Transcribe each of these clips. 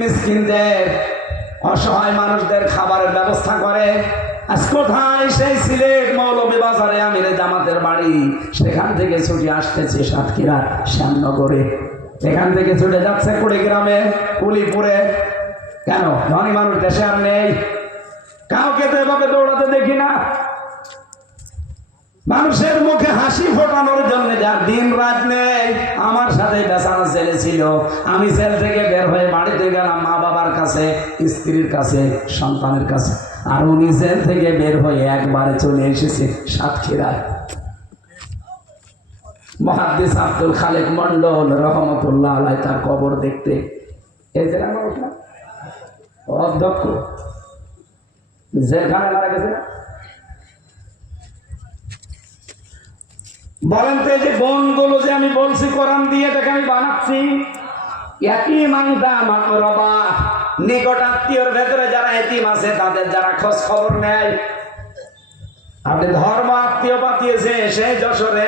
মিসকিনদের, অসহায় মানুষদের খাবারের ব্যবস্থা করে। আজ কোথায় সেই সিলেট মৌলভীবাজারে আমিরে জামাতের বাড়ি, সেখান থেকে ছুটে আসতেছে সাতক্ষীরা শ্যামনগরে, এখান থেকে ছুটে যাচ্ছে কুড়িগ্রামে, কুলিপুরে। কেন? ধনী মানুষ দেশে আর নেই, কাউকে তো এভাবে দৌড়াতে দেখি না। মানুষের মুখে হাসি ফোটানোর জন্য যার দিন রাত নেই। আমার সাথে বেচারা ছেলে ছিল, আমি জেল থেকে বের হয়ে বাড়িতে গেলাম মা বাবার কাছে, স্ত্রীর কাছে, সন্তানের কাছে, আর উনি জেল থেকে বের হয়ে একবারে চলে এসেছে সাতক্ষীরায়। মুহাদ্দিস আব্দুল খালেক মন্ডল রহমতুল্লাহ আলাইহি তার কবর দেখতে এই যে অধ্যক্ষ জেলখানে মারা গেছে। বলেন তো, এই যে বনগুলো যে আমি বলছি কোরআন দিয়ে, এটাকে আমি বানাচ্ছি নিকট আত্মীয়র ভেতরে যারা এতিম আছে তাদের যারা খোঁজ খবর নেয়। আপনি ধর্ম আত্মীয় পাঠিয়েছে সেই যশোরে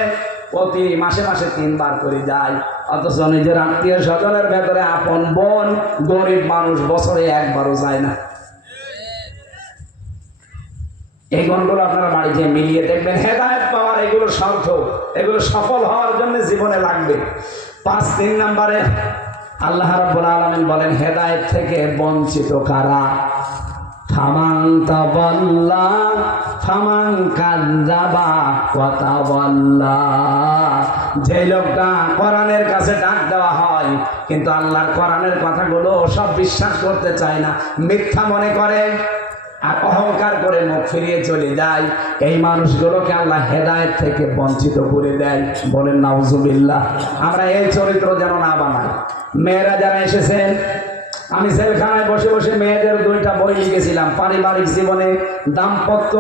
প্রতি মাসে মাসে 3 বার করে যায়, অথচ নিজের আত্মীয় স্বজনের ভেতরে আপন বোন গরিব মানুষ বছরে 1 বারও যায় না। এই গুণগুলো আপনারা বাড়িতে মিলিয়ে দেখবেন। হেদায়েত পাওয়ার এগুলো শর্ত, এগুলো সফল হওয়ার জন্য জীবনে লাগবে। 3 নম্বরে আল্লাহ রাব্বুল আলামিন বলেন হেদায়েত থেকে বঞ্চিত কারা? ফামান তাওয়াল্লা ফামান কাযযাবা ওয়া তাওয়াল্লা। যে লোকটা কোরআনের কাছে ডাক দেওয়া হয় কিন্তু আল্লাহর কোরআনের কথাগুলো সব বিশ্বাস করতে চায় না, মিথ্যা মনে করে আর অহংকার করে মুখ ফিরিয়ে চলে যায়, এই মানুষগুলোকে আল্লাহ হেদায়েত থেকে বঞ্চিত করে দেয়। বলেন নাউজুবিল্লাহ। আমরা এই চরিত্র যেন না বানাই। মেয়েরা যারা এসেছেন, আমি জেলখানায় বসে বসে মেয়েদের 2টা বই লিখেছিলাম, পারিবারিক জীবনে, দাম্পত্য